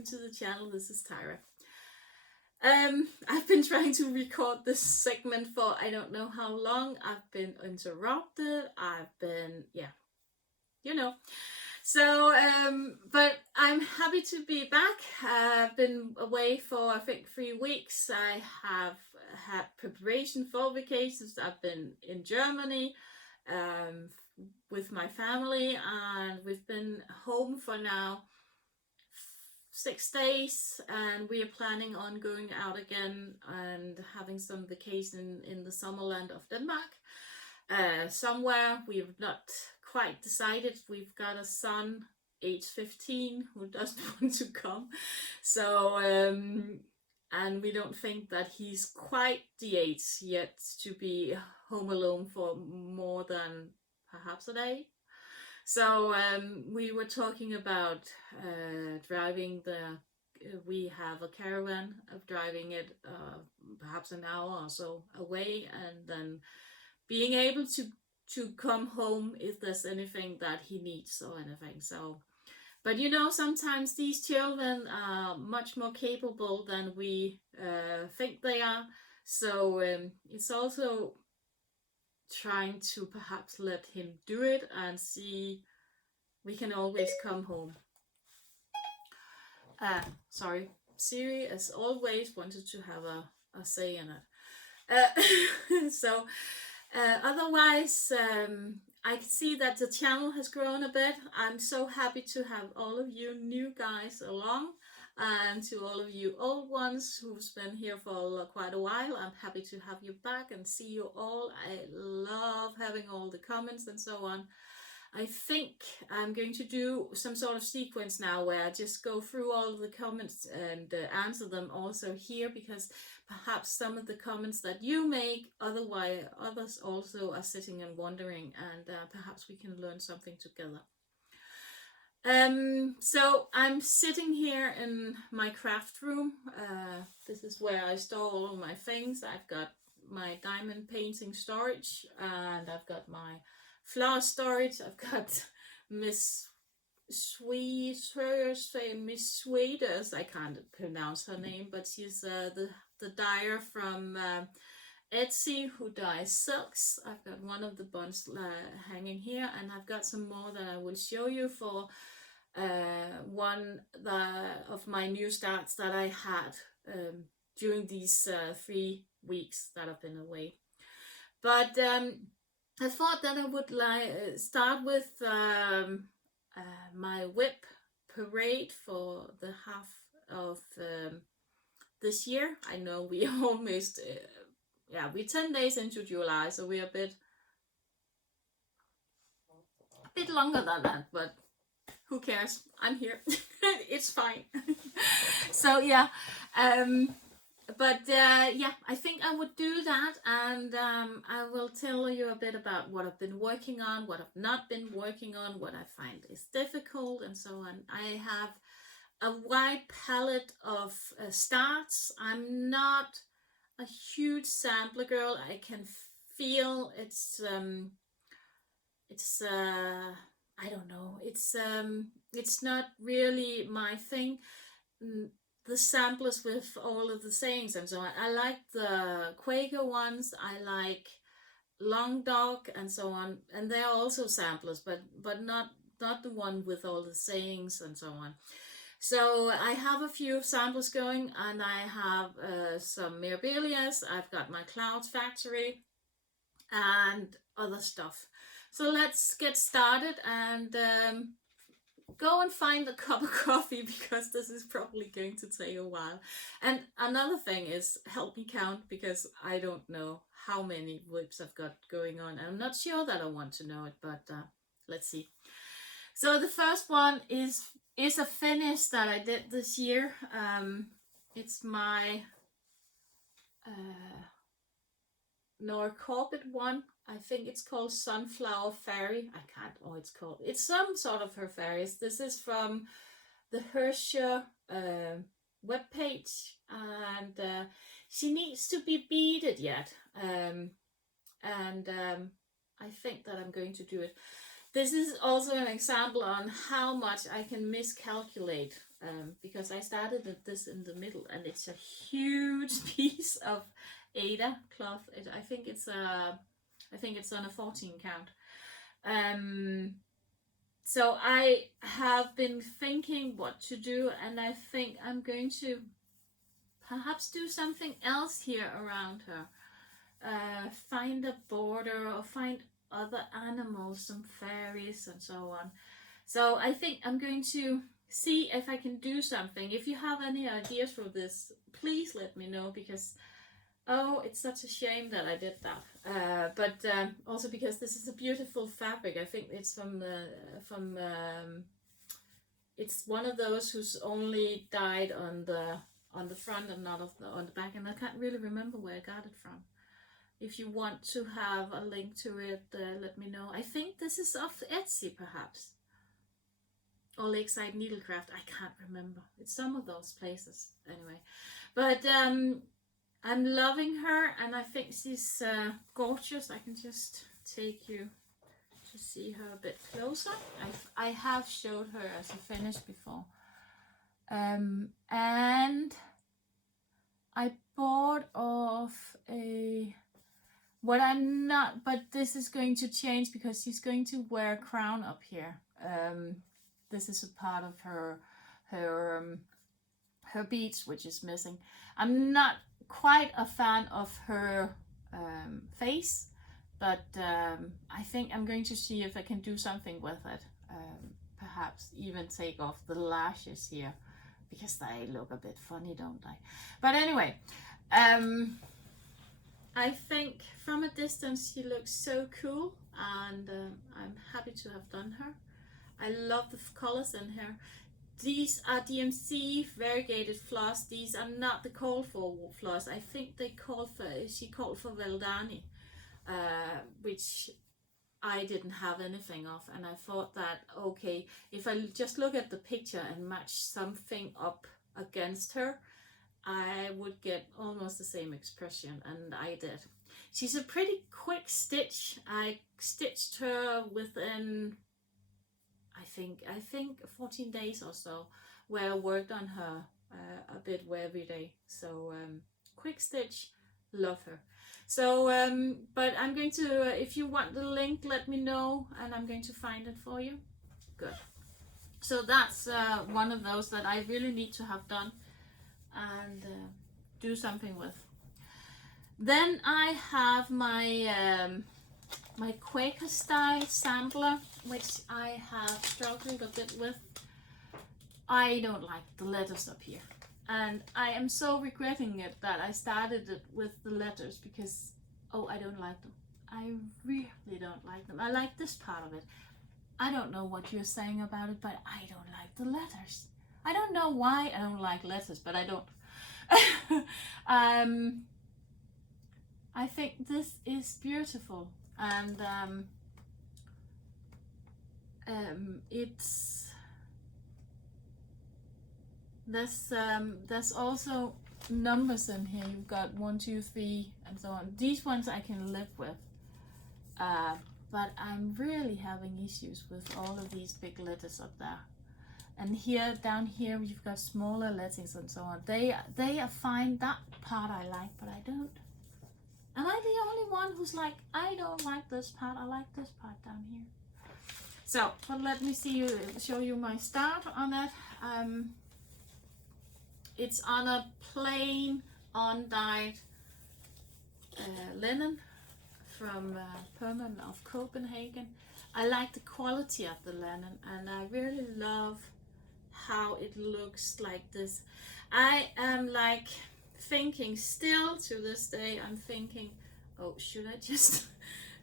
welcome to the channel. This is Tyra. I've been trying to record this segment for I don't know how long. I've been interrupted. I've been, you know. So, but I'm happy to be back. I've been away for I think 3 weeks. I have had preparation for vacations. I've been in Germany with my family, and we've been home for now 6 days, and we are planning on going out again and having some vacation in the summerland of Denmark. Somewhere we've not quite decided. We've got a son age 15 who doesn't want to come, so and we don't think that he's quite the age yet to be home alone for more than perhaps a day. So we were talking about driving we have a caravan of driving it perhaps an hour or so away, and then being able to come home if there's anything that he needs or anything. So, but you know, sometimes these children are much more capable than we think they are. So it's also trying to perhaps let him do it and see we can always come home. Sorry, Siri as always wanted to have a say in it. So otherwise I can see that the channel has grown a bit. I'm so happy to have all of you new guys along, and to all of you old ones who's been here for quite a while. I'm happy to have you back and see you all. I love having all the comments and so on. I think I'm going to do some sort of sequence now where I just go through all of the comments and answer them also here, because perhaps some of the comments that you make, otherwise others also are sitting and wondering, and perhaps we can learn something together. So I'm sitting here in my craft room. This is where I store all of my things. I've got my diamond painting storage, and I've got my flower storage. I've got Miss Sweeters, I can't pronounce her name, but she's the dyer from Etsy who dyes silks. I've got one of the buns hanging here, and I've got some more that I will show you for one of my new starts that I had during these 3 weeks that I've been away. But I thought that I would start with my WIP parade for the half of this year. I know we almost we're 10 days into July, so we're a bit longer than that, but who cares? I'm here. It's fine. So yeah, I think I would do that, and I will tell you a bit about what I've been working on, what I've not been working on, what I find is difficult, and so on. I have a wide palette of starts. I'm not a huge sampler girl. I can feel it's I don't know. It's not really my thing. The samplers with all of the sayings and so on. I like the Quaker ones. I like Long Dog and so on, and they are also samplers, but not the one with all the sayings and so on. So I have a few samples going, and I have some Mirabilias. I've got my Clouds Factory and other stuff. So let's get started and go and find a cup of coffee, because this is probably going to take a while. And another thing is, help me count, because I don't know how many WIPs I've got going on. I'm not sure that I want to know it, but let's see. So the first one is a finish that I did this year. It's my Nora Corbett one. I think it's called Sunflower Fairy. It's some sort of her fairies. This is from the Herscher webpage, and she needs to be beaded yet. I think that I'm going to do it. This is also an example on how much I can miscalculate because I started this in the middle, and it's a huge piece of Ada cloth. I think it's on a 14 count. So I have been thinking what to do, and I think I'm going to perhaps do something else here around her. Find a border, or find other animals, some fairies and so on. So I think I'm going to see if I can do something. If you have any ideas for this, please let me know, because it's such a shame that I did that. But also because this is a beautiful fabric. I think it's it's one of those who's only dyed on the front and not on the back, and I can't really remember where I got it from. If you want to have a link to it, let me know. I think this is off Etsy, perhaps, or Lakeside Needlecraft. I can't remember. It's some of those places anyway. But I'm loving her, and I think she's gorgeous. I can just take you to see her a bit closer. I have showed her as a finish before. And I bought off but this is going to change because she's going to wear a crown up here. This is a part of her beads, which is missing. I'm not quite a fan of her face, but I think I'm going to see if I can do something with it. Perhaps even take off the lashes here, because they look a bit funny, don't they? But anyway, I think from a distance she looks so cool, and I'm happy to have done her. I love the colors in her. These are DMC variegated floss. These are not the call for floss. I think she called for Veldani, which I didn't have anything of, and I thought that, okay, if I just look at the picture and match something up against her, I would get almost the same expression, and I did. She's a pretty quick stitch. I stitched her within, I think 14 days or so, where I worked on her a bit every day. So quick stitch, love her. So but I'm going to, if you want the link, let me know, and I'm going to find it for you. Good. So that's one of those that I really need to have done and do something with. Then I have my my Quaker style sampler, which I have struggled a bit with. I don't like the letters up here, and I am so regretting it that I started it with the letters, because I don't like them. I really don't like them. I like this part of it. I don't know what you're saying about it, but I don't like the letters. I don't know why I don't like letters, but I don't. I think this is beautiful, and there's also numbers in here. You've got 1, 2, 3, and so on. These ones I can live with, but I'm really having issues with all of these big letters up there. And here, down here, you've got smaller letters and so on. They are fine. That part I like, but I don't. Am I the only one who's like, I don't like this part, I like this part down here? So, but let me show you my start on it. It's on a plain, undyed linen from Permanent of Copenhagen. I like the quality of the linen, and I really love how it looks like this. I am like thinking still to this day, I'm thinking, should I just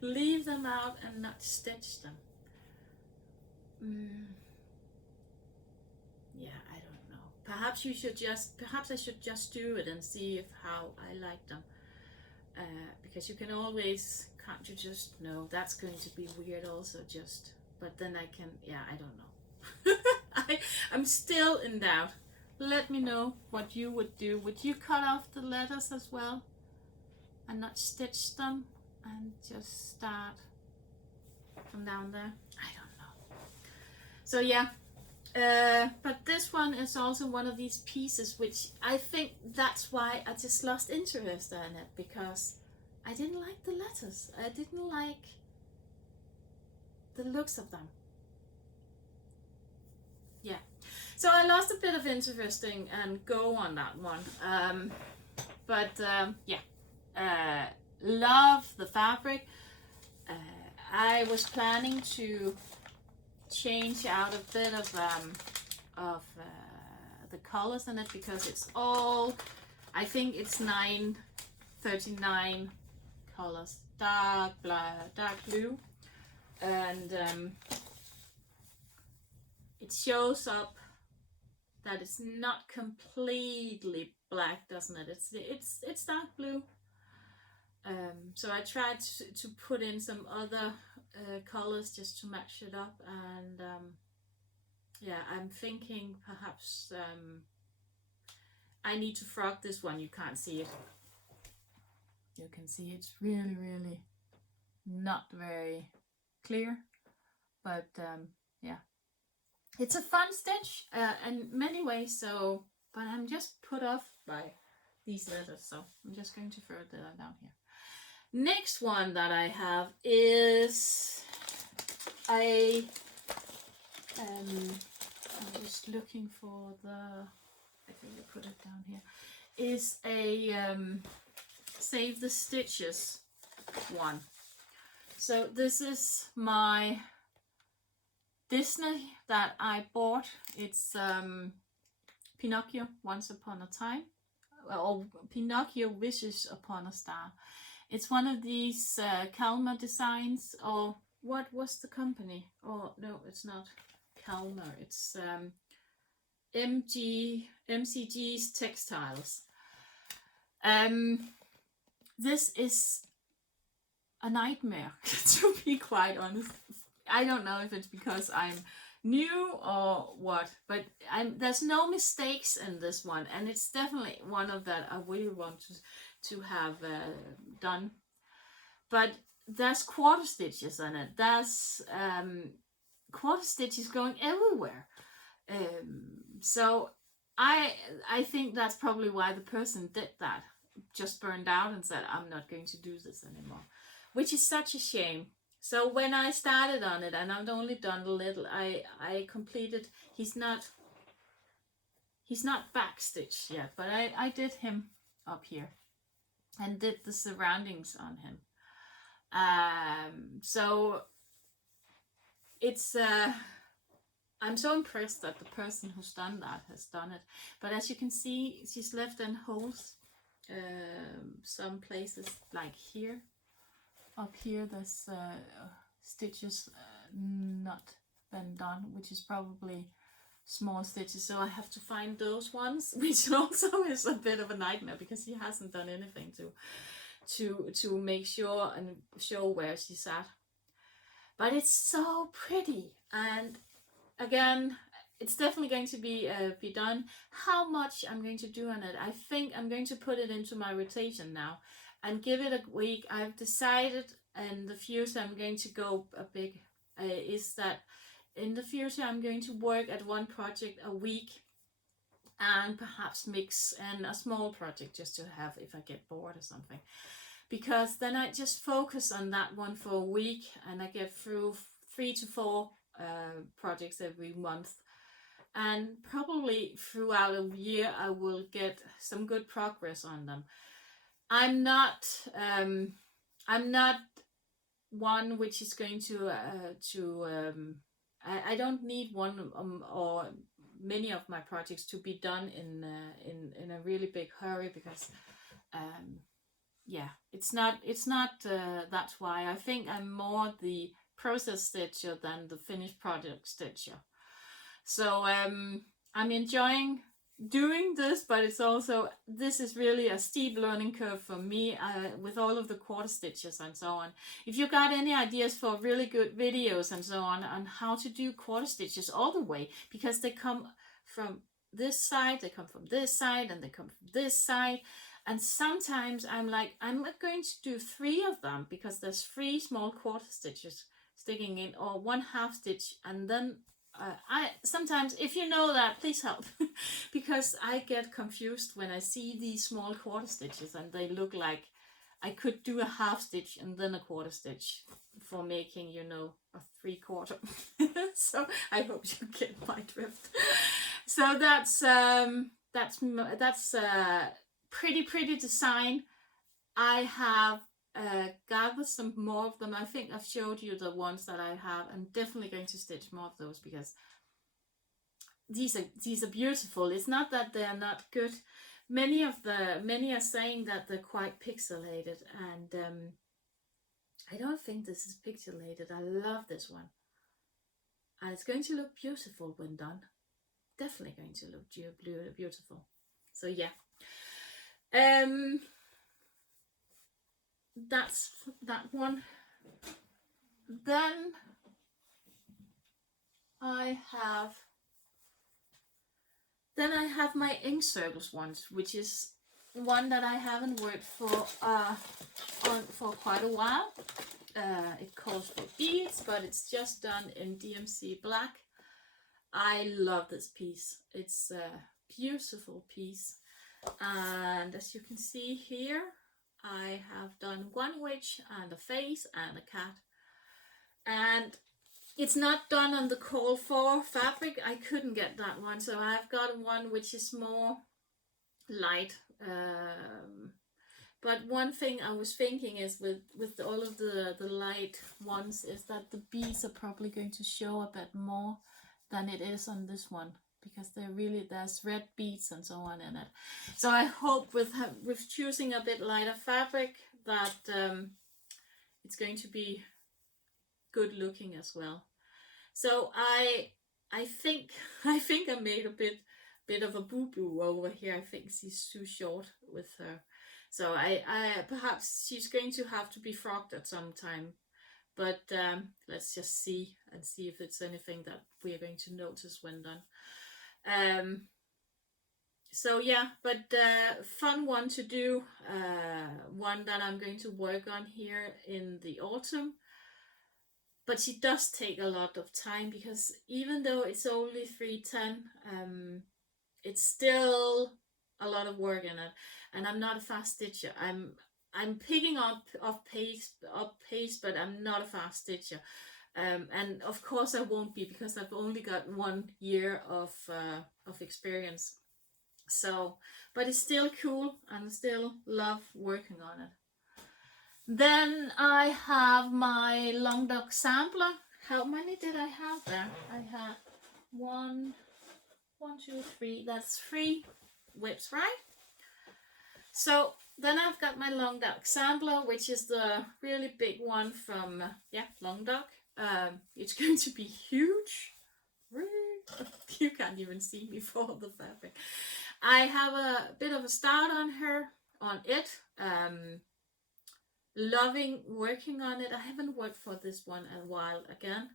leave them out and not stitch them? Yeah, I don't know. Perhaps I should just do it and see how I like them. Because you can always, can't you just know that's going to be weird also, but then I can, I don't know. I'm still in doubt. Let me know what you would do. Would you cut off the letters as well and not stitch them and just start from down there? I don't know. So yeah, But this one is also one of these pieces which I think that's why I just lost interest in it, because I didn't like the letters. I didn't like the looks of them. Yeah. So I lost a bit of interesting and go on that one. Yeah. Love the fabric. I was planning to change out a bit of the colors in it, because it's all, I think it's 939 colors, dark blue, and it shows up that it's not completely black, doesn't it? It's dark blue. So I tried to put in some other colors just to match it up, and yeah, I'm thinking perhaps I need to frog this one. You can't see it. You can see it's really not very clear, but yeah, it's a fun stitch in many ways. So, but I'm just put off by these letters, so I'm just going to throw that down here. Next one that I have is I'm just looking for I think I put it down here, is a Save the Stitches one. So this is my Disney that I bought. It's Pinocchio Once Upon a Time, or Pinocchio Wishes Upon a Star. It's one of these Kalmar designs, or what was the company? Oh no, it's not Kalmar. It's MCG's Textiles. This is a nightmare, to be quite honest. I don't know if it's because I'm new or what, but there's no mistakes in this one, and it's definitely one of that I really want to have done. But there's quarter stitches in it. There's quarter stitches going everywhere. So I think that's probably why the person did that, just burned out and said, I'm not going to do this anymore, which is such a shame. So when I started on it, and I've only done a little, I completed, he's not back stitched yet, but I did him up here and did the surroundings on him. So it's I'm so impressed that the person who's done that has done it. But as you can see, she's left in holes some places, like here. Up here there's stitches not been done, which is probably small stitches, so I have to find those ones, which also is a bit of a nightmare, because he hasn't done anything to make sure and show where she's at. But it's so pretty, and again, it's definitely going to be done. How much I'm going to do on it, I think I'm going to put it into my rotation now and give it a week. I've decided in the future I'm going to go a big, is that in the future I'm going to work at one project a week, and perhaps mix in a small project just to have if I get bored or something, because then I just focus on that one for a week and I get through 3 to 4 projects every month, and probably throughout a year I will get some good progress on them. I'm not one which is going to I don't need one or many of my projects to be done in a really big hurry, because yeah, it's not that's why I think I'm more the process stitcher than the finished product stitcher. So I'm enjoying doing this, but it's also, this is really a steep learning curve for me with all of the quarter stitches and so on. If you got any ideas for really good videos and so on how to do quarter stitches all the way, because they come from this side, they come from this side, and they come from this side, and sometimes I'm like, I'm going to do 3 of them because there's 3 small quarter stitches sticking in, or 1/2 stitch, and then I sometimes, if you know that, please help, because I get confused when I see these small quarter stitches and they look like I could do a half stitch and then a quarter stitch for making, you know, a 3/4. So I hope you get my drift. So that's pretty design. I have gathered some more of them. I think I've showed you the ones that I have. I'm definitely going to stitch more of those because these are beautiful. It's not that they're not good. Many are saying that they're quite pixelated, and I don't think this is pixelated. I love this one, and it's going to look beautiful when done. Definitely going to look beautiful. So yeah, that's that one. Then I have my ink circles ones, which is one that I haven't worked for on for quite a while. It calls for beads, but it's just done in DMC black. I love this piece. It's a beautiful piece, and as you can see here, I have done one witch and a face and a cat, and it's not done on the call for fabric. I couldn't get that one, so I've got one which is more light. But one thing I was thinking is with all of the light ones is that the beads are probably going to show a bit more than it is on this one, because there's red beads and so on in it. So I hope with choosing a bit lighter fabric that it's going to be good looking as well. So I think I made a bit of a boo-boo over here. I think she's too short with her. So I perhaps she's going to have to be frocked at some time. But let's just see if it's anything that we are going to notice when done. So yeah, but fun one to do. One that I'm going to work on here in the autumn. But she does take a lot of time, because even though it's only 310, it's still a lot of work in it. And I'm not a fast stitcher. I'm picking up pace, but I'm not a fast stitcher. And of course I won't be, because I've only got 1 year of experience. So, but it's still cool, and I still love working on it. Then I have my long dog sampler. How many did I have there? I had 1, 2, 3. That's 3 WIPs, right? So then I've got my long dog sampler, which is the really big one from Long Dog. It's going to be huge. You can't even see me for the fabric. I have a bit of a start on it. Loving working on it. I haven't worked for this one in a while again,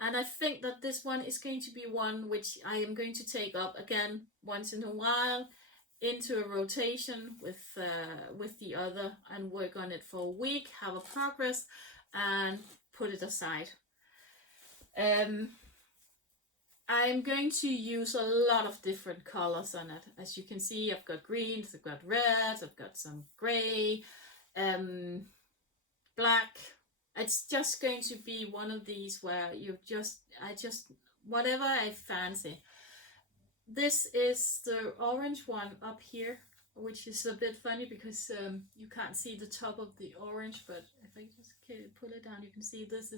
and I think that this one is going to be one which I am going to take up again once in a while into a rotation with the other, and work on it for a week, have a progress, and put it aside. I'm going to use a lot of different colors on it. As you can see, I've got greens, I've got reds, I've got some gray, black. It's just going to be one of these where I just whatever I fancy. This is the orange one up here, which is a bit funny because you can't see the top of the orange, but if I just pull it down, you can see this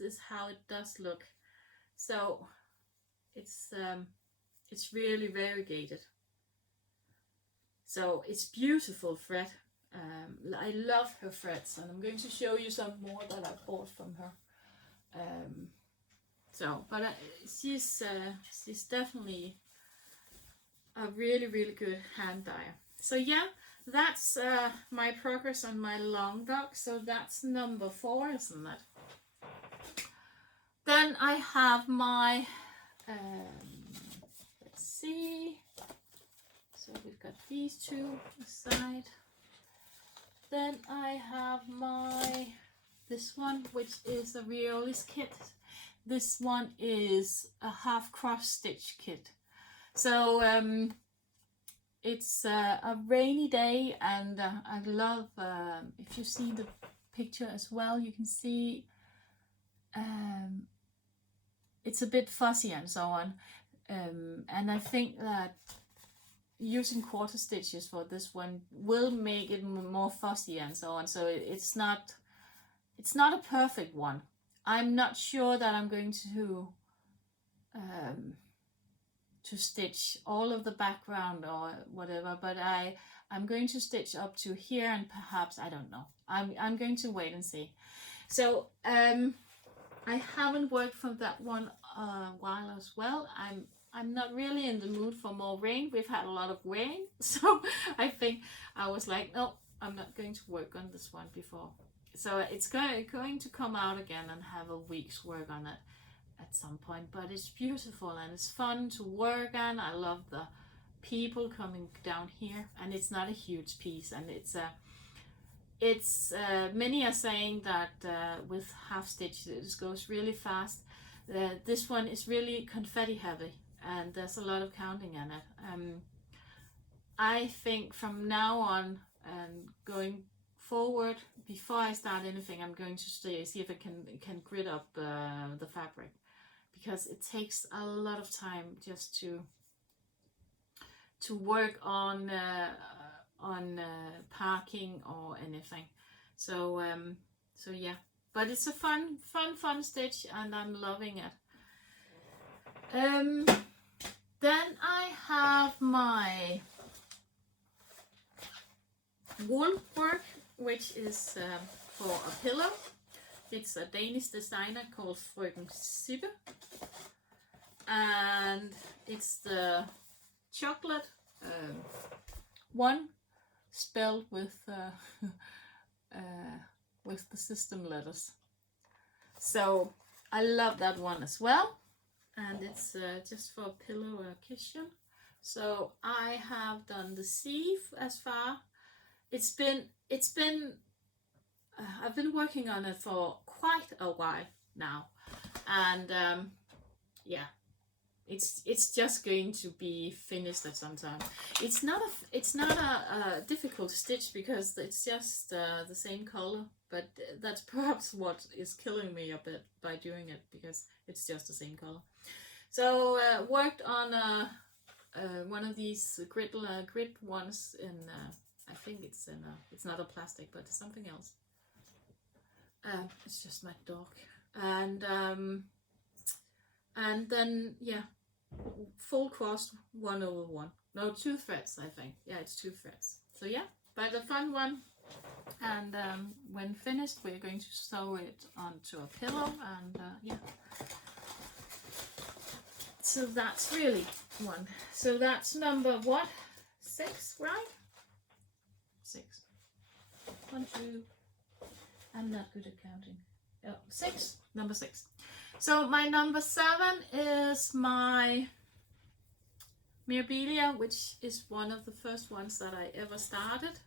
is how it does look. So it's really variegated. So it's beautiful thread. I love her threads, and I'm going to show you some more that I bought from her. She's definitely a really good hand dyer. So yeah, that's my progress on my long dog. So that's number 4, isn't it? Then I have my let's see. So we've got these 2 aside. Then I have this one, which is a Rioli's kit. This one is a half cross stitch kit. So it's a rainy day, and I love, if you see the picture as well, you can see it's a bit fuzzy and so on. And I think that using quarter stitches for this one will make it more fuzzy and so on. So it's not a perfect one. I'm not sure that I'm going to stitch all of the background or whatever, but I'm going to stitch up to here, and perhaps, I don't know. I'm going to wait and see. So I haven't worked for that one a while as well. I'm not really in the mood for more rain. We've had a lot of rain, so I think I was like, no, I'm not going to work on this one before. So it's going to come out again and have a week's work on it at some point. But it's beautiful and it's fun to work on. I love the people coming down here, and it's not a huge piece, and it's many are saying that with half stitch it goes really fast. This one is really confetti heavy, and there's a lot of counting in it. I think from now on and going forward, before I start anything, I'm going to see if I can grit up the fabric, because it takes a lot of time just to work on parking or anything. So yeah, but it's a fun stitch, and I'm loving it. Then I have my wool work, which is for a pillow. It's a Danish designer called Frøken Sibbe, and it's the chocolate one spelled with the system letters. So I love that one as well, and it's just for a pillow or a cushion. So I have done the sleeve as far. It's been I've been working on it for quite a while now, and yeah, it's just going to be finished at some time. It's not a difficult stitch, because it's just the same color, but that's perhaps what is killing me a bit by doing it, because it's just the same color. So worked on one of these grid ones in I think it's in it's not a plastic, but it's something else. It's just my dog. And then yeah, full cross 1/1. No, 2 threads, I think. Yeah, it's 2 threads. So yeah, but a fun one. And when finished, we're going to sew it onto a pillow, and yeah. So that's really one. So that's number what? 6, right? 6. 1, 2. I'm not good at counting. Oh, 6. Number 6. So my number 7 is my Mirabilia, which is one of the first ones that I ever started.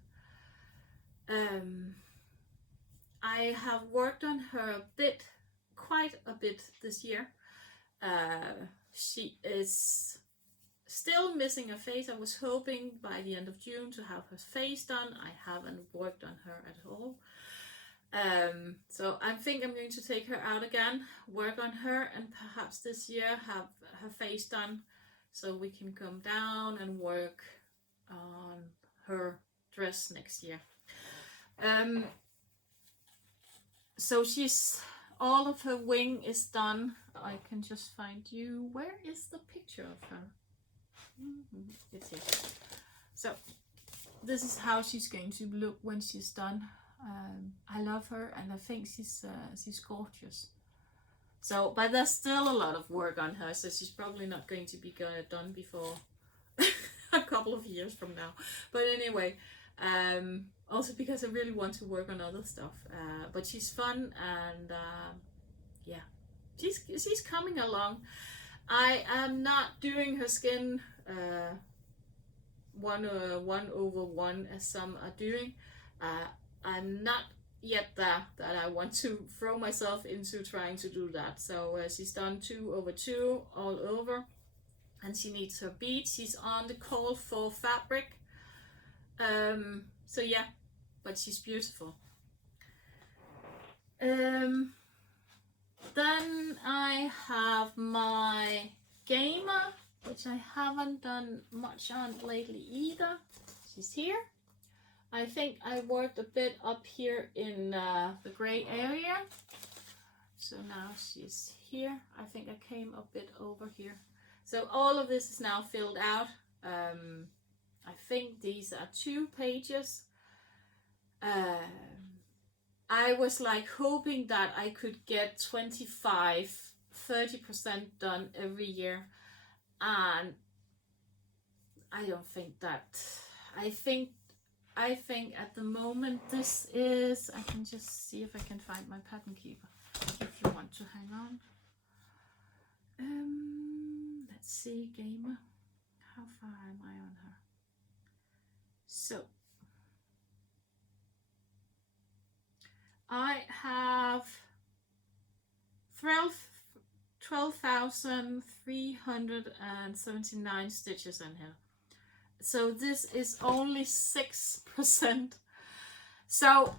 I have worked on her quite a bit this year. She is still missing a face. I was hoping by the end of June to have her face done. I haven't worked on her at all. So I think I'm going to take her out again, work on her, and perhaps this year have her face done, so we can come down and work on her dress next year. So all of her wing is done. I can just find you. Where is the picture of her? It's here. So this is how she's going to look when she's done. I love her, and I think she's gorgeous. So, but there's still a lot of work on her, so she's probably not going to be done before a couple of years from now. But anyway, also because I really want to work on other stuff. But she's fun, and yeah, she's coming along. I am not doing her skin 1/1 as some are doing. I'm not yet that I want to throw myself into trying to do that. So she's done 2/2 all over, and she needs her beads. She's on the call for fabric. So yeah, but she's beautiful. Then I have my gamer, which I haven't done much on lately either. She's here. I think I worked a bit up here in the gray area. So now she's here. I think I came a bit over here. So all of this is now filled out. I think these are 2 pages. I was like hoping that I could get 25-30% done every year, and I don't think that. I think at the moment this is, I can just see if I can find my pattern keeper if you want to hang on. Let's see, gamer, how far am I on her? So I have 12,379 stitches in here. So this is only 6%. So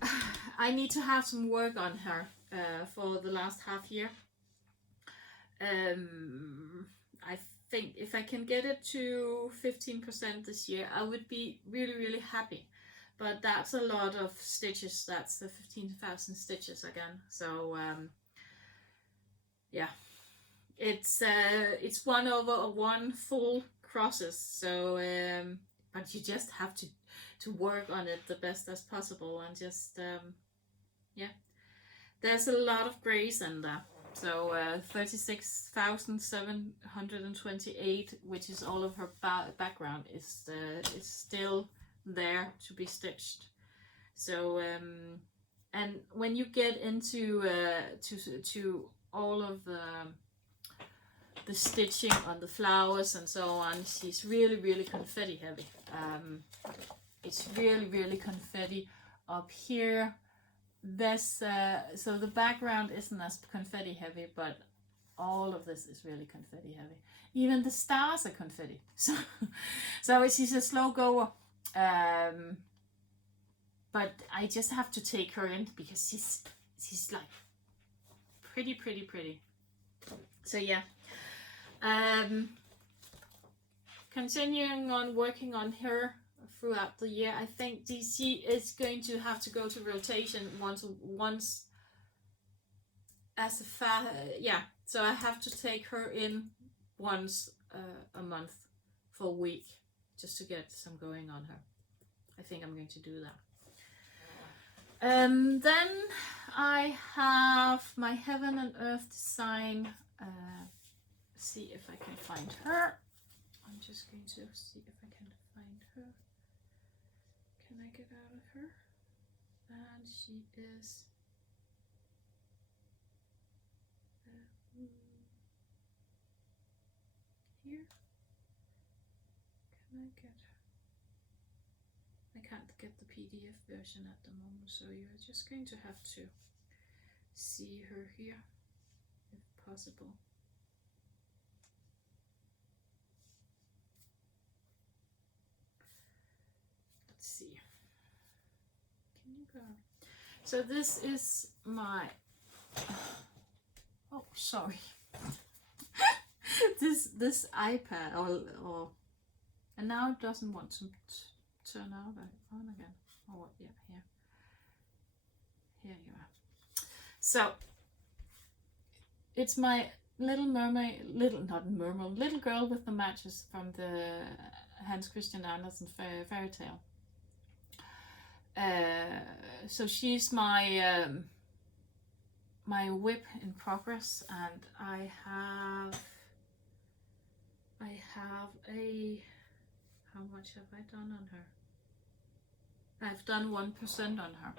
I need to have some work on her for the last half year. I think if I can get it to 15% this year, I would be really, really happy. But that's a lot of stitches. That's the 15,000 stitches again. So yeah, it's 1/1 full crosses. So but you just have to work on it the best as possible, and just yeah, there's a lot of grays in there. So 36,728, which is all of her background, is still there to be stitched. So and when you get into to all of the stitching on the flowers and so on, she's really, really confetti heavy. It's really, really confetti up here. This so the background isn't as confetti heavy, but all of this is really confetti heavy. Even the stars are confetti. So she's a slow goer. But I just have to take her in because she's like pretty. So yeah, continuing on working on her throughout the year. I think she is going to have to go to rotation once as a yeah. So I have to take her in once a month for a week just to get some going on her. I think I'm going to do that. Then I have my Heaven and Earth design. See if I can find her. I'm just going to see if I can find her. Can I get out of her? And she is here. Can I get? I can't get the PDF version at the moment, so you're just going to have to see her here, if possible. Let's see. Can you go? So this is my. Oh, sorry. this iPad or and now it doesn't want to turn on again. Oh yeah, here you are. So it's my little mermaid, little girl with the matches from the Hans Christian Andersen fairy tale. So she's my my WIP in progress, and I have a, how much have I done on her? I've done 1% on her.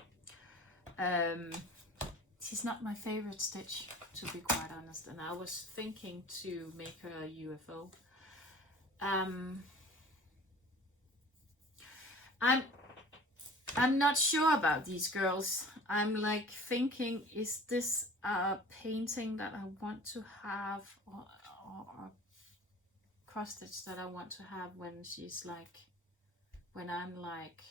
She's not my favorite stitch, to be quite honest, and I was thinking to make her a UFO. I'm not sure about these girls. I'm like thinking, is this a painting that I want to have, or a cross stitch that I want to have when she's like, when I'm like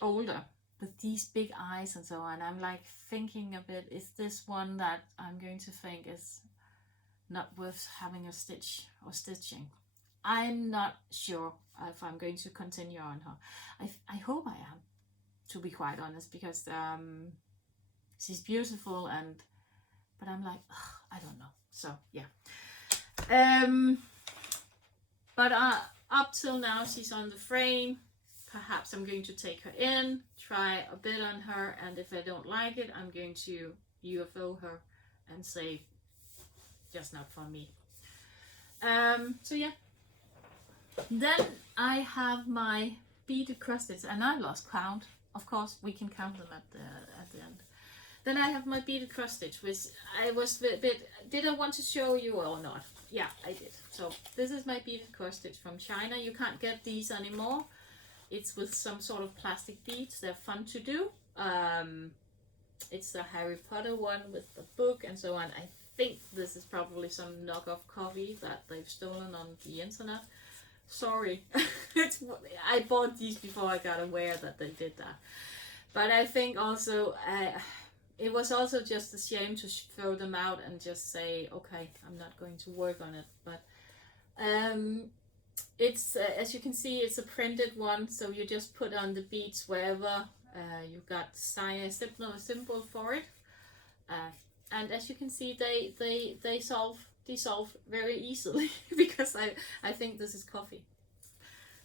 older with these big eyes and so on. I'm like thinking a bit, is this one that I'm going to think is not worth having a stitch or stitching? I'm not sure if I'm going to continue on her. I hope I am, to be quite honest, because she's beautiful, and but I'm like, ugh, I don't know. So yeah. But up till now she's on the frame. Perhaps I'm going to take her in, try a bit on her, and if I don't like it, I'm going to UFO her and say, just not for me. So yeah. Then I have my beaded cross stitches, and I lost count. Of course, we can count them at the end. Then I have my beaded cross stitch, which I was a bit. Did I want to show you or not? Yeah, I did. So this is my beaded cross stitch from China. You can't get these anymore. It's with some sort of plastic beads. They're fun to do. It's the Harry Potter one with the book and so on. I think this is probably some knockoff copy that they've stolen on the internet. Sorry. I bought these before I got aware that they did that. But I think also it was also just a shame to throw them out and just say, okay, I'm not going to work on it. But it's as you can see, it's a printed one, so you just put on the beads wherever you've got a symbol for it, and as you can see, they dissolve very easily because I think this is coffee,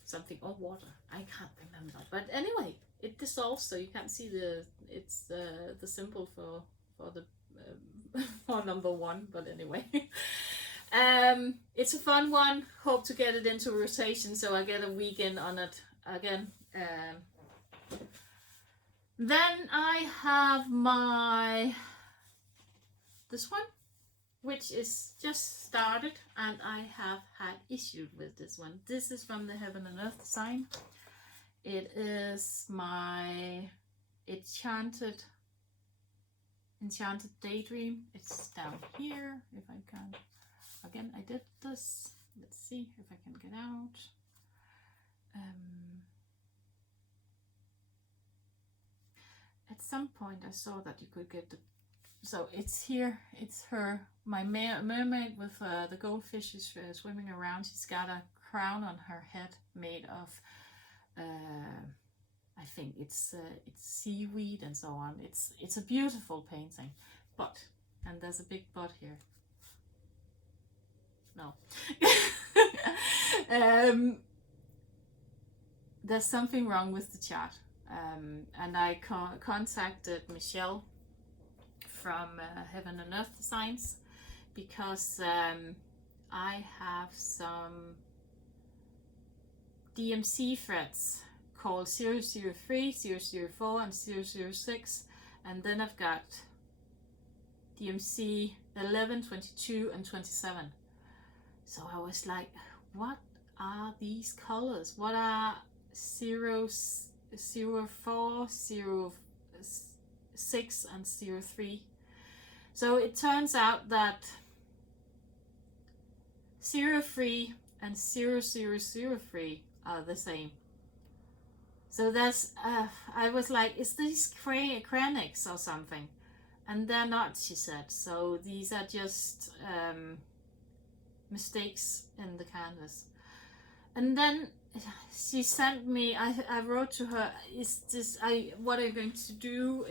something, or water. I can't remember, but anyway, it dissolves, so you can't see the symbol for the for number one. But anyway. It's a fun one. Hope to get it into rotation so I get a weekend on it again. Then I have my this one, which is just started, and I have had issues with this one. This is from the Heaven and Earth design. It is my Enchanted Daydream. It's down here, if I can. Again, I did this. Let's see if I can get out. At some point I saw that you could get the, so it's here, it's her, my mermaid with the goldfishes swimming around. She's got a crown on her head made of I think it's seaweed and so on. It's a beautiful painting, but, and there's a big but here. No. There's something wrong with the chart, and I contacted Michelle from Heaven and Earth Designs, because I have some DMC threads called 003, 004 and 006, and then I've got DMC 11, 22 and 27. So I was like, what are these colors? What are 0, 04, 06 and 03? So it turns out that 03 and 0003 are the same. So that's, I was like, is these cranics or something? And they're not, she said. So these are just mistakes in the canvas. And then she sent me, I wrote to her, is this, what are you going to do?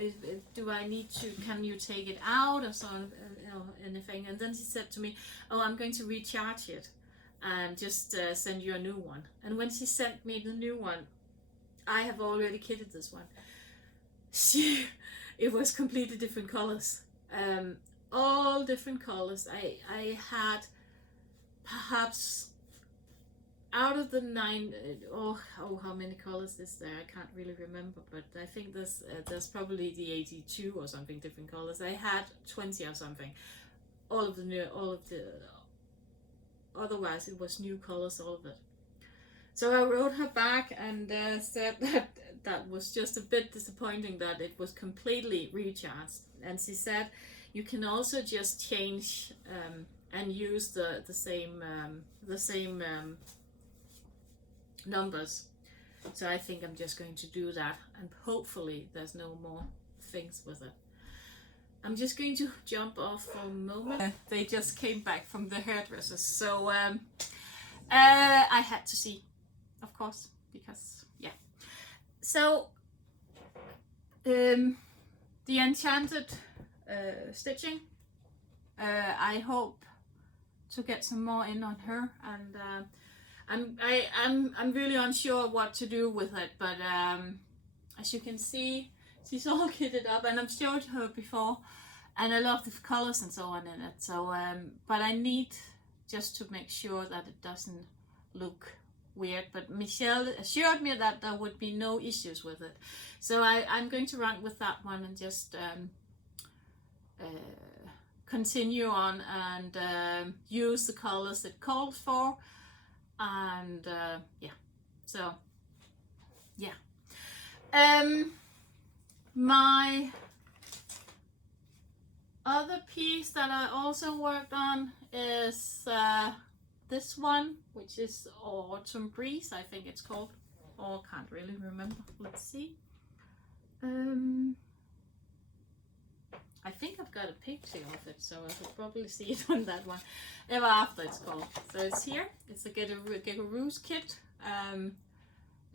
Do I need to, can you take it out or so, anything? And then she said to me, oh, I'm going to recharge it and just send you a new one. And when she sent me the new one, I have already kitted this one. It was completely different colors, all different colors. I had perhaps out of the 9, how many colors is there? I can't really remember, but I think there's probably the 82 or something different colors. I had 20 or something. Otherwise it was new colors, all of it. So I wrote her back and said that that was just a bit disappointing that it was completely recharged. And she said you can also just change and use the same numbers. So I think I'm just going to do that, and hopefully there's no more things with it. I'm just going to jump off for a moment. They just came back from the hairdressers, so I had to see, of course, because yeah. So the enchanted stitching, I hope to get some more in on her, and I'm really unsure what to do with it, but as you can see, she's all kitted up, and I've showed her before, and I love the colors and so on in it. So but I need just to make sure that it doesn't look weird, but Michelle assured me that there would be no issues with it, so I'm going to run with that one and just continue on and use the colors it called for, and yeah, so yeah. My other piece that I also worked on is this one, which is Autumn Breeze, I think it's called, or can't really remember. Let's see. I think I've got a picture of it, so I could probably see it on that one. Ever After it's called. So it's here. It's a Gecko-Roos kit.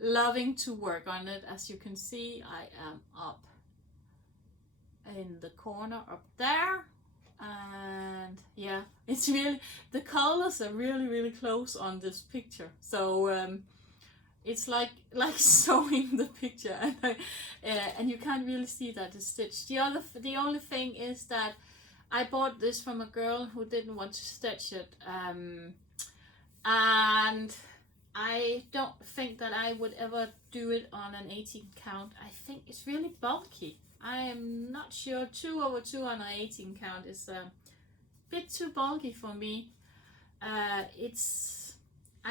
Loving to work on it. As you can see, I am up in the corner up there, and yeah, it's really, the colors are really close on this picture, so it's like sewing the picture, and you can't really see that it's stitched. The only thing is that I bought this from a girl who didn't want to stitch it, and I don't think that I would ever do it on an 18 count. I think it's really bulky. I am not sure. 2/2 on an 18 count is a bit too bulky for me. I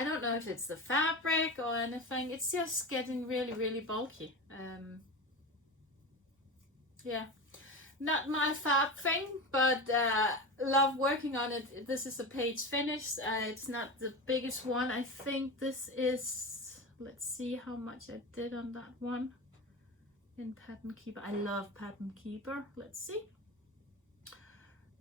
don't know if it's the fabric or anything. It's just getting really bulky. Yeah, not my fab thing, but love working on it. This is a page finished. It's not the biggest one. I think this is, let's see how much I did on that one in Pattern Keeper. I love Pattern Keeper. Let's see.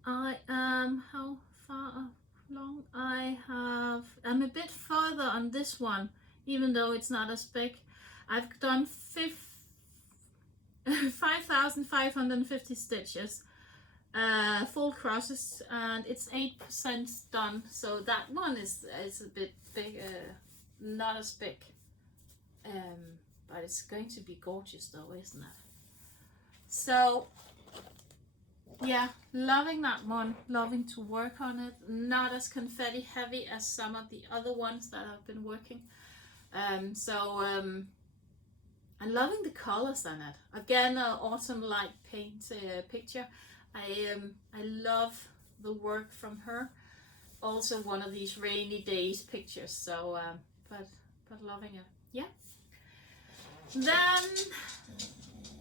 I am, how far along? I'm a bit further on this one, even though it's not as big. I've done 5,550 stitches, full crosses, and it's 8% done. So that one is a bit big, not as big. But it's going to be gorgeous though, isn't it? So yeah, loving that one, loving to work on it. Not as confetti heavy as some of the other ones that I've been working. I'm loving the colors on it. Again, autumn light paint picture. I love the work from her. Also one of these rainy days pictures. So but loving it. Yeah. Then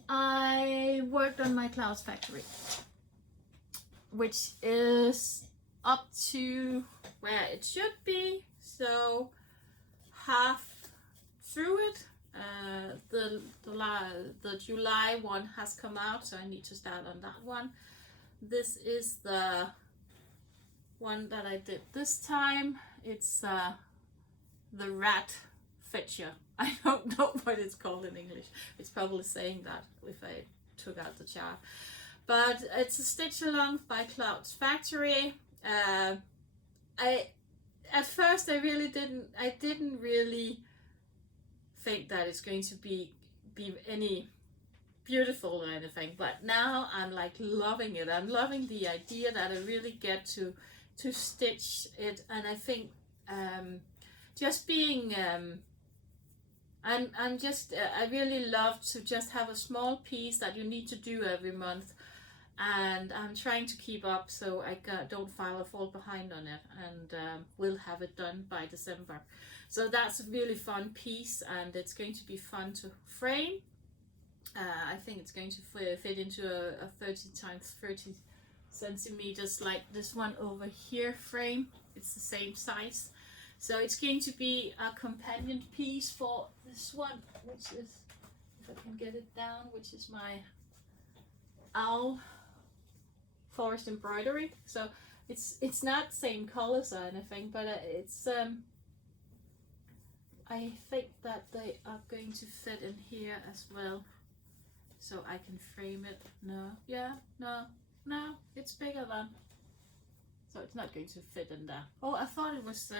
I worked on my Clouds Factory, which is up to where it should be, so half through it. The July one has come out, so I need to start on that one. This is the one that I did this time. It's the rat feature. I don't know what it's called in English. It's probably saying that if I took out the chart. But it's a stitch along by Clouds Factory. At first I didn't really think that it's going to be any beautiful or anything, but now I'm like loving it. I'm loving the idea that I really get to stitch it, and I think just being I really love to just have a small piece that you need to do every month, and I'm trying to keep up so I don't fall behind on it, and will have it done by December. So that's a really fun piece, and it's going to be fun to frame. I think it's going to fit into a 30 times 30 centimeters like this one over here frame. It's the same size. So it's going to be a companion piece for this one, which is, if I can get it down, which is my owl forest embroidery. So it's not same colors or anything, but it's I think that they are going to fit in here as well, so I can frame it. No, yeah, no, it's bigger than, so it's not going to fit in there. Oh, I thought it was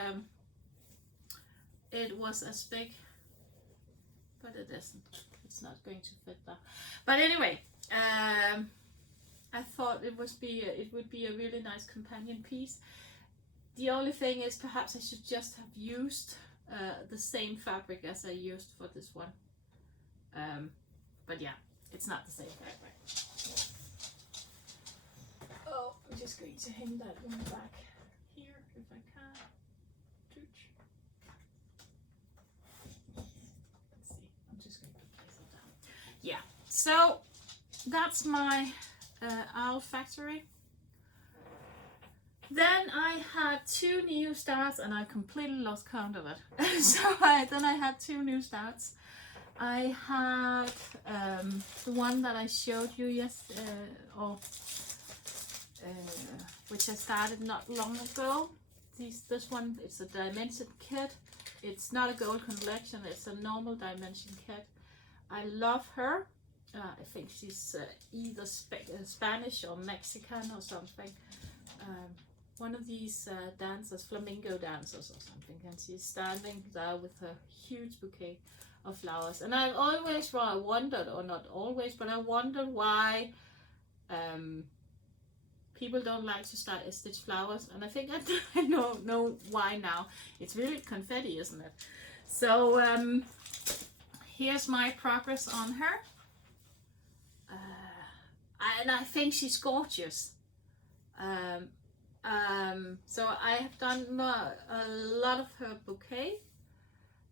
as big, but it isn't. It's not going to fit there. But anyway, I thought it would be a really nice companion piece. The only thing is, perhaps I should just have used the same fabric as I used for this one. But yeah, it's not the same fabric. Oh, I'm just going to hang that one back here if I can. Let's see, I'm just going to place it down. Yeah, so that's my owl factory. Then I had 2 new starts, and I completely lost count of it. Then I had 2 new starts. I had the one that I showed you which I started not long ago. This one, it's a dimension kit. It's not a gold collection, it's a normal dimension kit. I love her. I think she's either Spanish or Mexican or something. One of these dancers, flamenco dancers or something, and she's standing there with a huge bouquet of flowers. And I always wondered, or not always, but I wondered why people don't like to stitch flowers, and I think I know why now. It's really confetti, isn't it? So here's my progress on her, and I think she's gorgeous. So I have done a lot of her bouquet.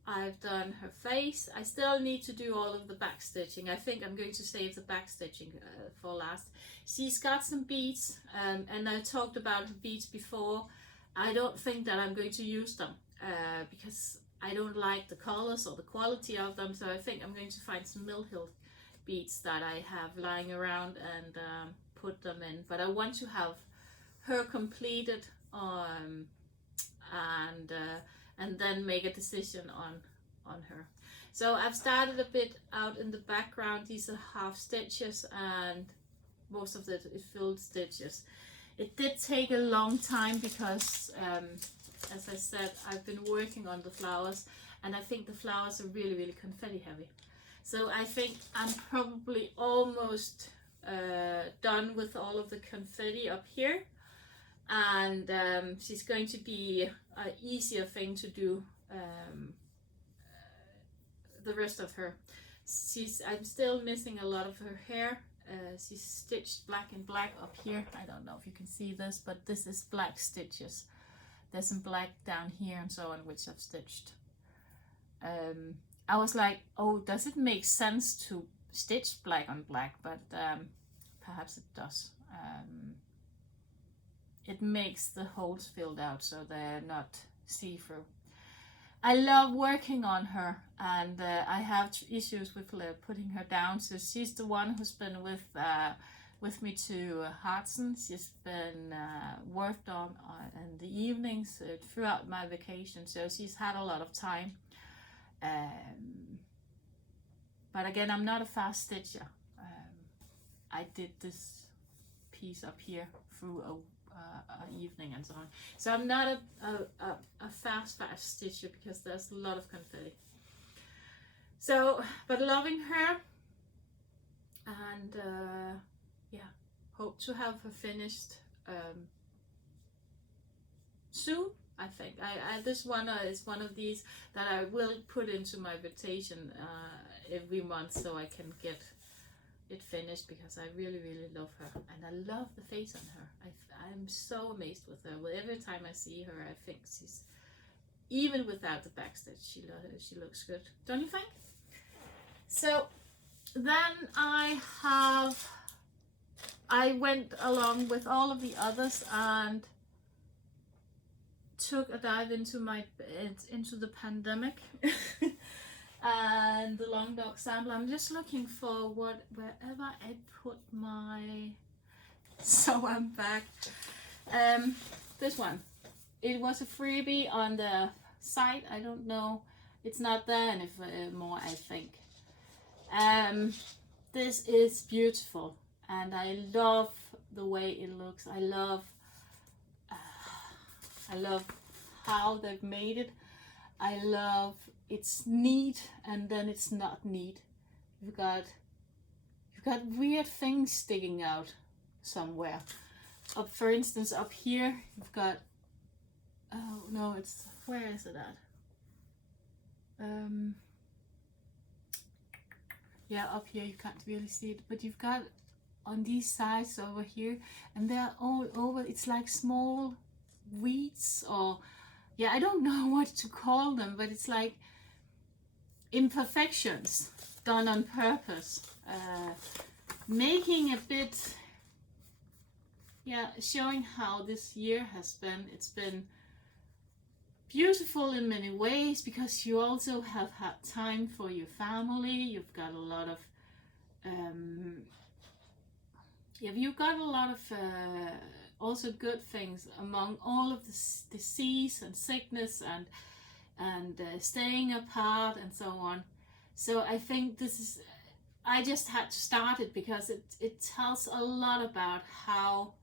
I've done her face. I still need to do all of the back stitching. I think I'm going to save the back stitching for last. She's got some beads, and I talked about her beads before. I don't think that I'm going to use them because I don't like the colors or the quality of them. So I think I'm going to find some Mill Hill beads that I have lying around and put them in. But I want to have her completed and then make a decision on her. So I've started a bit out in the background. These are half stitches, and most of it is filled stitches. It did take a long time because as I said, I've been working on the flowers, and I think the flowers are really confetti heavy. So I think I'm probably almost done with all of the confetti up here. And she's going to be an easier thing to do the rest of her. I'm still missing a lot of her hair. She's stitched black and black up here. I don't know if you can see this, but this is black stitches. There's some black down here and so on, which I've stitched. I was like, oh, does it make sense to stitch black on black? But perhaps it does. It makes the holes filled out so they're not see-through. I love working on her, and I have issues with putting her down. So she's the one who's been with me to Hartson. She's been worked on in the evenings throughout my vacation, so she's had a lot of time. But again, I'm not a fast stitcher. I did this piece up here through a evening and so on. So I'm not a fast stitcher because there's a lot of confetti. So, but loving her, and yeah, hope to have her finished soon. I think this one is one of these that I will put into my rotation every month, so I can get it finished, because I really, really love her, and I love the face on her. I'm so amazed with her. Well, every time I see her, I think she's, even without the backstitch, she looks good, don't you think? So then I went along with all of the others and took a dive into the pandemic and the long dog sample. I'm just looking for wherever I put my. So I'm back. This one. It was a freebie on the site. I don't know. It's not there anymore, I think. This is beautiful, and I love the way it looks. I love how they've made it. I love it's neat, and then it's not neat. You've got weird things sticking out somewhere. For instance, up here you've got, oh no, it's, where is it at? Yeah, up here you can't really see it, but you've got on these sides over here, and they're all over. It's like small weeds, or yeah, I don't know what to call them, but it's like imperfections done on purpose, making a bit, yeah, showing how this year has been. It's been beautiful in many ways, because you also have had time for your family. You've got a lot of you've got a lot of also good things among all of the disease and sickness and staying apart and so on. So I think this is, I just had to start it because it tells a lot about how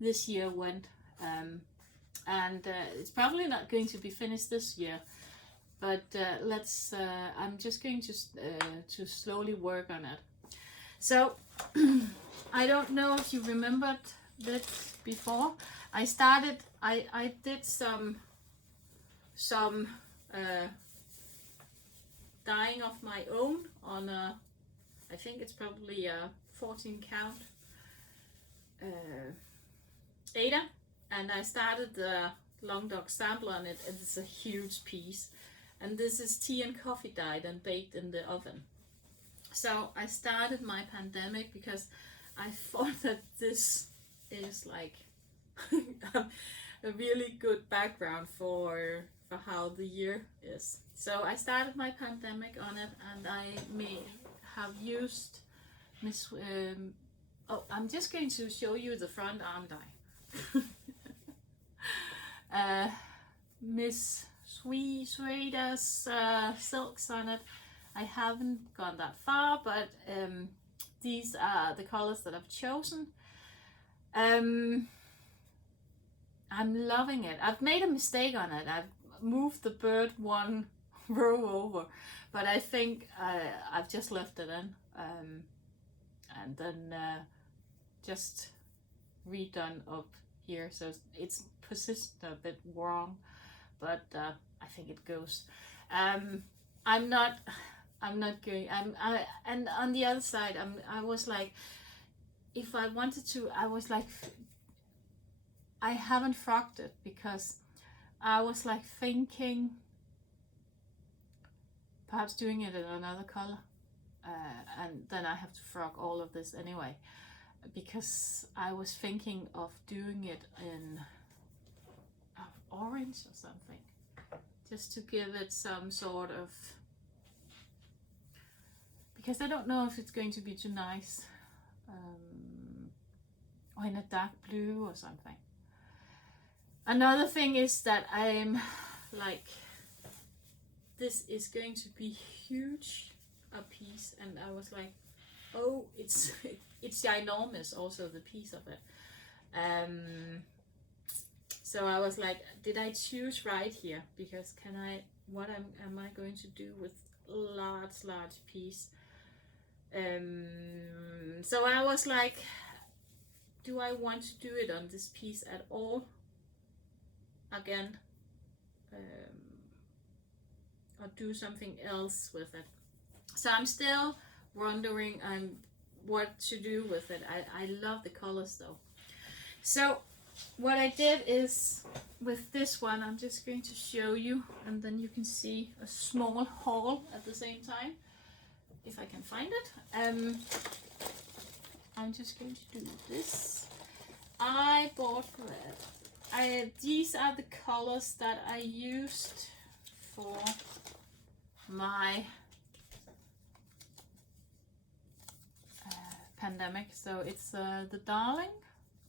this year went. And it's probably not going to be finished this year, but let's. I'm just going to slowly work on it. So I don't know if you remembered that before. I started. I did some dyeing of my own on a. I think it's probably a 14 count Ada. And I started the long dog sample on it, and it's a huge piece. And this is tea and coffee dyed and baked in the oven. So I started my pandemic because I thought that this is like a really good background for how the year is. So I started my pandemic on it, and I may have used Miss. I'm just going to show you the front arm dye. Miss Sweda's silks on it. I haven't gone that far, but these are the colors that I've chosen. I'm loving it. I've made a mistake on it. I've moved the bird one row over, but I think I've just left it in, and then just redone up here, so it's positioned a bit wrong, but I think it goes. I'm not going. And on the other side, I was like, if I wanted to, I was like, I haven't frocked it because I was like thinking perhaps doing it in another color, and then I have to frock all of this anyway, because I was thinking of doing it in orange or something, just to give it some sort of, because I don't know if it's going to be too nice, or in a dark blue or something. Another thing is that I'm like, this is going to be huge a piece, and I was like, oh, it's ginormous also, the piece of it. So I was like, did I choose right here? Because what am I going to do with large piece? So I was like, do I want to do it on this piece at all again, or do something else with it? So I'm still wondering. what to do with it. I love the colors though. So what I did is, with this one, I'm just going to show you, and then you can see a small haul at the same time, if I can find it. I'm just going to do this. I bought red. These are the colors that I used for my pandemic. So it's the Darling,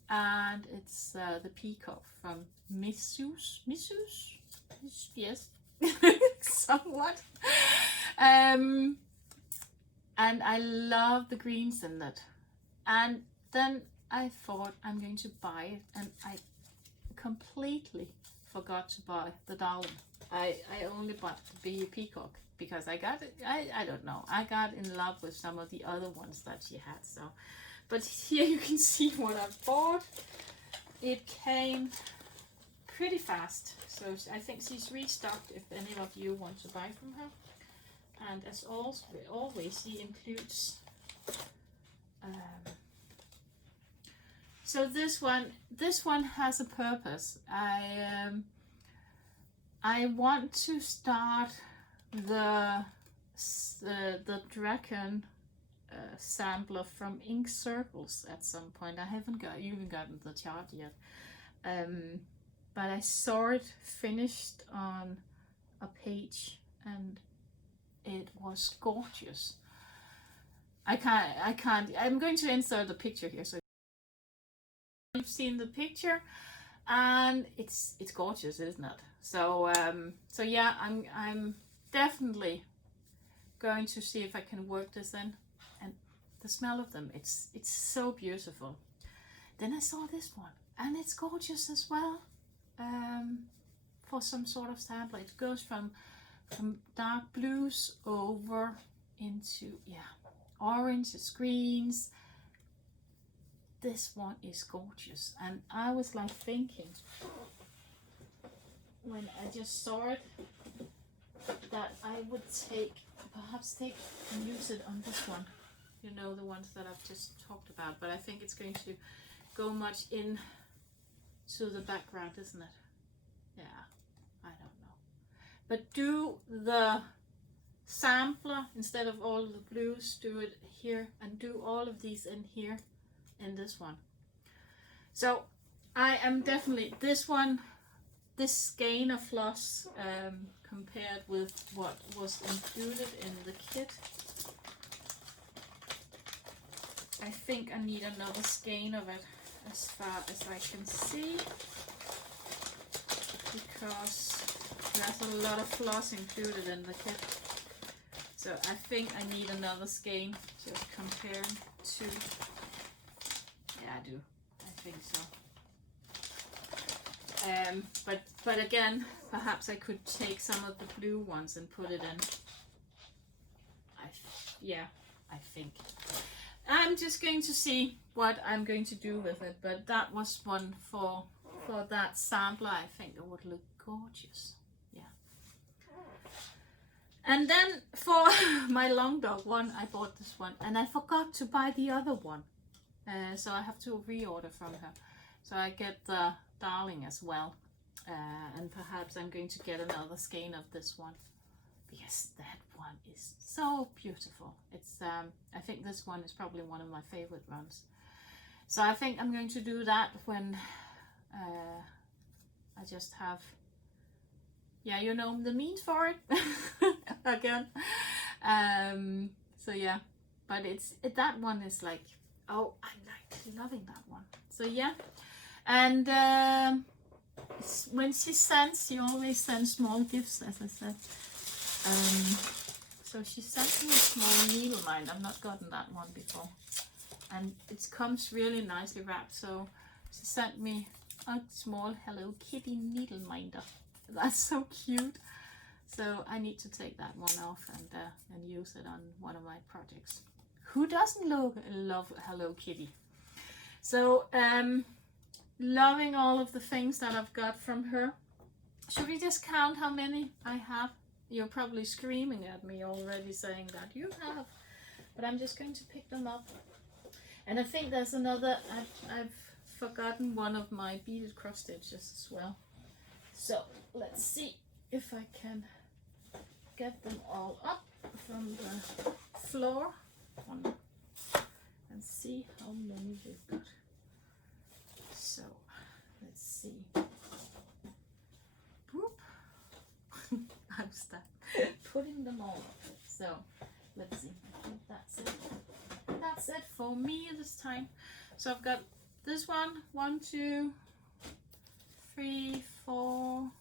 and it's the Peacock from Missus, yes, somewhat. And I love the greens in it. And then I thought I'm going to buy it, and I completely forgot to buy the Darling. I only bought the Peacock because I got it. I don't know. I got in love with some of the other ones that she had. So, but here you can see what I bought. It came pretty fast, so I think she's restocked if any of you want to buy from her. And as always, she includes. So this one has a purpose. I want to start the dragon sampler from Ink Circles at some point. I haven't even gotten the chart yet, but I saw it finished on a page, and it was gorgeous. I can't. I'm going to insert a picture here, so you've seen the picture, and it's gorgeous, isn't it? So so yeah, I'm definitely going to see if I can work this in. And the smell of them, it's so beautiful. Then I saw this one, and it's gorgeous as well. For some sort of sample, it goes from dark blues over into oranges, greens. This one is gorgeous, and I was like thinking when I just saw it that I would perhaps take and use it on this one. You know, the ones that I've just talked about, but I think it's going to go much in to the background, isn't it? Yeah, I don't know. But do the sampler instead of all of the blues, do it here, and do all of these in here in this one. So I am definitely, this skein of floss compared with what was included in the kit, I think I need another skein of it as far as I can see, because there's a lot of floss included in the kit. So I think I need another skein, just comparing to, yeah, I do, I think so. But again, perhaps I could take some of the blue ones and put it in. I think. I'm just going to see what I'm going to do with it, but that was one for that sampler. I think it would look gorgeous. Yeah. And then for my long dog one, I bought this one, and I forgot to buy the other one. So I have to reorder from her. So I get the Darling as well. And perhaps I'm going to get another skein of this one, because that one is so beautiful. It's I think this one is probably one of my favorite ones. So I think I'm going to do that when I just have, you know, the means for it again. So yeah, but that one is like, oh, I'm like loving that one. So yeah, and when she always sends small gifts, as I said. So she sent me a small needle minder. I've not gotten that one before, and it comes really nicely wrapped. So she sent me a small Hello Kitty needle minder. That's so cute. So I need to take that one off and use it on one of my projects. Who doesn't love Hello Kitty? So loving all of the things that I've got from her. Should we just count how many I have? You're probably screaming at me already saying that you have, but I'm just going to pick them up And I think there's another, I've forgotten one of my beaded cross stitches as well. So let's see if I can get them all up from the floor and see how many we've got. So let's see. Whoop. I'm stuck putting them all up. So let's see. I think that's it. That's it for me this time. So I've got this one, 1, 2, 3, 4,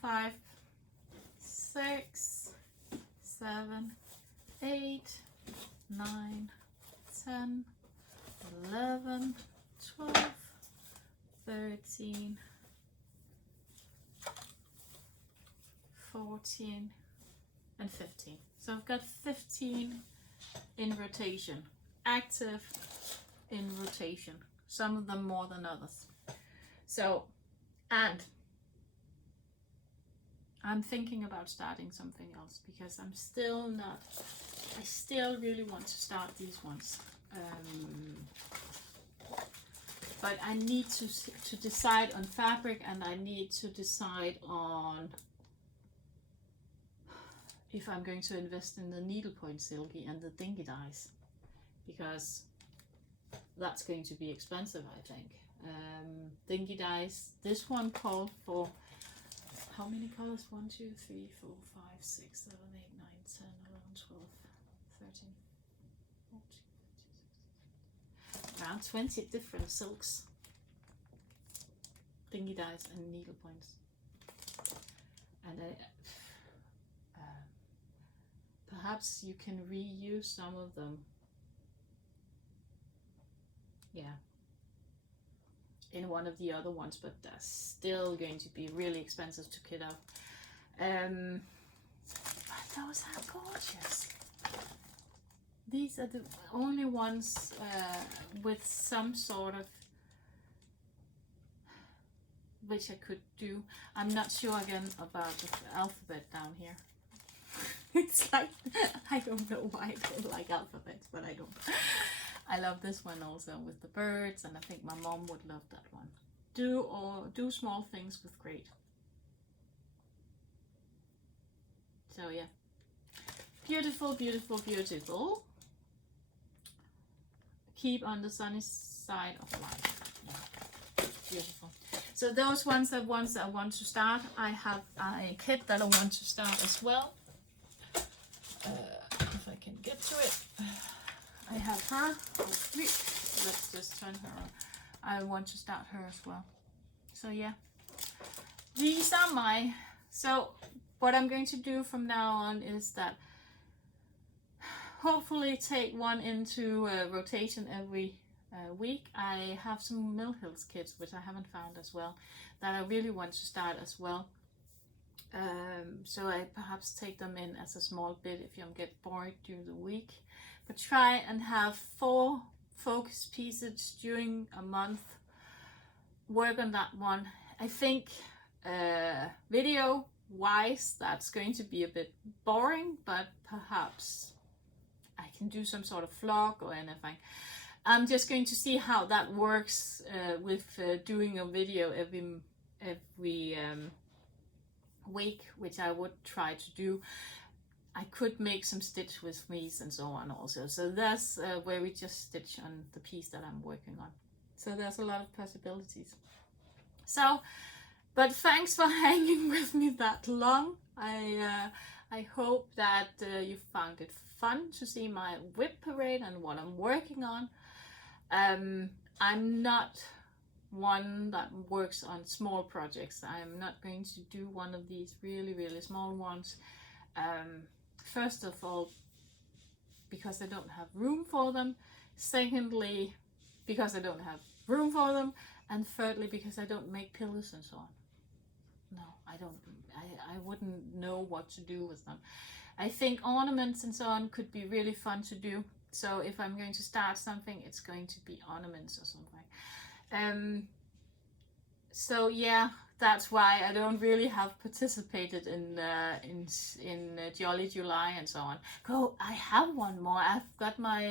5, 6, 7, 8, 9, 10, 11, 12, 13, 14, and 15. So I've got 15 in rotation, active in rotation, some of them more than others. So, and I'm thinking about starting something else because I'm still not, I still really want to start these ones. But I need to decide on fabric, and I need to decide on if I'm going to invest in the needlepoint silky and the dinky dyes, because that's going to be expensive, I think. Dinky dyes, this one called for how many colors? 1, 2, 3, 4, 5, 6, 7, 8, 9, 10, 11, 12, 13, 14, 15, 16, around 20 different silks, dinky dyes and needlepoints. And perhaps you can reuse some of them. Yeah, in one of the other ones, but that's still going to be really expensive to kit out. But those are gorgeous. These are the only ones with some sort of, which I could do. I'm not sure again about the alphabet down here. It's like, I don't know why I don't like alphabets, but I don't. I love this one also with the birds, and I think my mom would love that one. Do small things with great. So yeah, beautiful, beautiful, beautiful. Keep on the sunny side of life. Yeah. Beautiful. So those ones are ones I want to start. I have a kit that I want to start as well. If I can get to it. I have her. Let's just turn her on. I want to start her as well. So yeah, these are my, so what I'm going to do from now on is that hopefully take one into rotation every week. I have some Mill Hills kits which I haven't found as well that I really want to start as well. So I perhaps take them in as a small bit if you get bored during the week. But try and have 4 focus pieces during a month. Work on that one. I think video wise that's going to be a bit boring, but perhaps I can do some sort of vlog or anything. I'm just going to see how that works with doing a video every week, which I would try to do. I could make some stitch with fleece and so on also. So that's where we just stitch on the piece that I'm working on. So there's a lot of possibilities. So, but thanks for hanging with me that long. I hope that you found it fun to see my WIP parade and what I'm working on. I'm not one that works on small projects. I'm not going to do one of these really, really small ones. First of all, because I don't have room for them. Secondly, because I don't have room for them. And thirdly, because I don't make pillows and so on. No, I don't. I wouldn't know what to do with them. I think ornaments and so on could be really fun to do. So if I'm going to start something, it's going to be ornaments or something. So yeah, that's why I don't really have participated in Jolly July and so on. Oh, I have one more. I've got my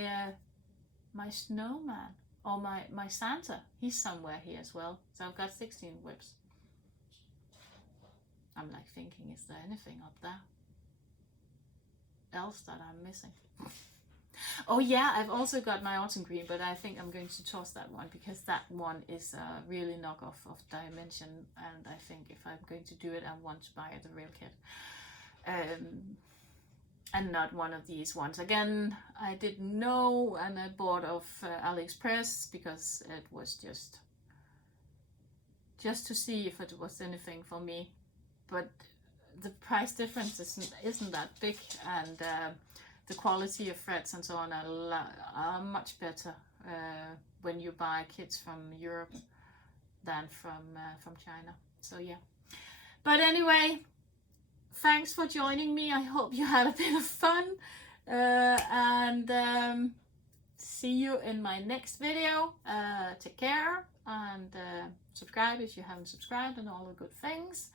my snowman, or my Santa. He's somewhere here as well. So I've got 16 WIPs. I'm like thinking, is there anything up there else that I'm missing? Oh yeah, I've also got my autumn green, but I think I'm going to toss that one because that one is a really knockoff of Dimension, and I think if I'm going to do it, I want to buy it a real kit. And not one of these ones. Again, I didn't know, and I bought off AliExpress because it was just to see if it was anything for me. But the price difference isn't that big, and the quality of threads and so on are much better when you buy kits from Europe than from China. So yeah. But anyway, thanks for joining me. I hope you had a bit of fun, and see you in my next video. Take care, and subscribe if you haven't subscribed, and all the good things.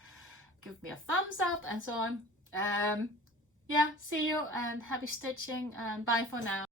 Give me a thumbs up and so on. Yeah, see you and happy stitching, and bye for now.